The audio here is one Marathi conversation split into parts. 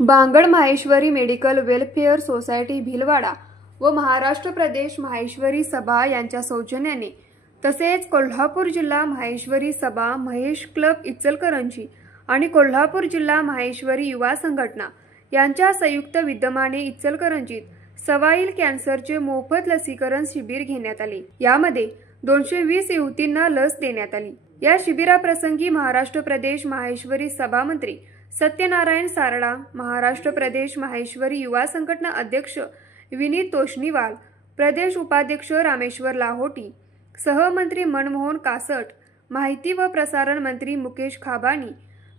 Bangar Maheshwari medical welfare society Bhilwara व महाराष्ट्र प्रदेश माहेश्वरी सभा यांच्या सौजन्याने तसेच कोल्हापूर जिल्हा माहेश्वरी सभा महेश क्लब इचलकरंजी आणि कोल्हापूर जिल्हा माहेश्वरी युवा संघटना यांच्या संयुक्त विद्यमाने इचलकरंजीत सवाईल कॅन्सरचे मोफत लसीकरण शिबिर घेण्यात आले। यामध्ये 220 युवतींना लस देण्यात आली। या शिबिराप्रसंगी महाराष्ट्र प्रदेश माहेश्वरी सभा मंत्री सत्यनारायण सारडा, महाराष्ट्र प्रदेश माहेश्वरी युवा संघटना अध्यक्ष विनीत तोष्णीवाल, प्रदेश उपाध्यक्ष रामेश्वर लाहोटी, सहमंत्री मनमोहन कासट, माहिती व प्रसारण मंत्री मुकेश खाबानी,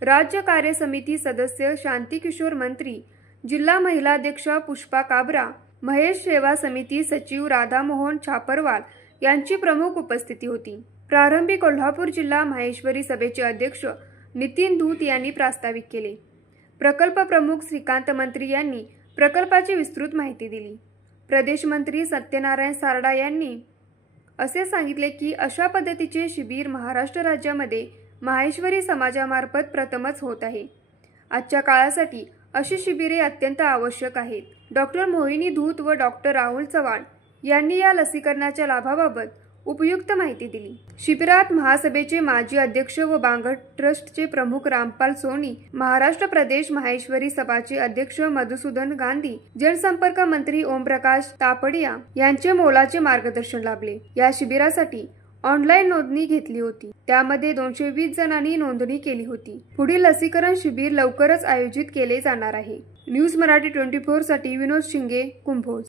राज्य कार्य समिती सदस्य शांती किशोर मंत्री, जिल्हा महिला अध्यक्षा पुष्पा काबरा, महेश सेवा समिती सचिव राधामोहन छापरवाल यांची प्रमुख उपस्थिती होती। प्रारंभी कोल्हापूर जिल्हा माहेश्वरी सभेचे अध्यक्ष नितीन धूत यांनी प्रास्ताविक केले। प्रकल्प प्रमुख श्रीकांत मंत्री यांनी प्रकल्पाची विस्तृत माहिती दिली। प्रदेश मंत्री सत्यनारायण सारडा यांनी असे सांगितले की अशा पद्धतीचे शिबिर महाराष्ट्र राज्यामध्ये माहेश्वरी समाजामार्फत प्रथमच होत आहे। आजच्या काळासाठी अशी शिबिरे अत्यंत आवश्यक आहेत। डॉक्टर मोहिनी धूत व डॉक्टर राहुल चव्हाण यांनी या लसीकरणाच्या लाभाबाबत उपयुक्त माहिती दिली। शिबिरात महासभेचे माजी अध्यक्ष व बांगड ट्रस्टचे प्रमुख रामपाल सोनी, महाराष्ट्र प्रदेश माहेश्वरी सभाचे अध्यक्ष मधुसूदन गांधी, जनसंपर्क मंत्री ओमप्रकाश तापडिया यांचे मोलाचे मार्गदर्शन लाभले। या शिबिरासाठी ऑनलाईन नोंदणी घेतली होती। त्यामध्ये 220 जणांनी नोंदणी केली होती। पुढील लसीकरण शिबिर लवकरच आयोजित केले जाणार आहे। न्यूज मराठी 24 साठी विनोद शिंगे, कुंभोज।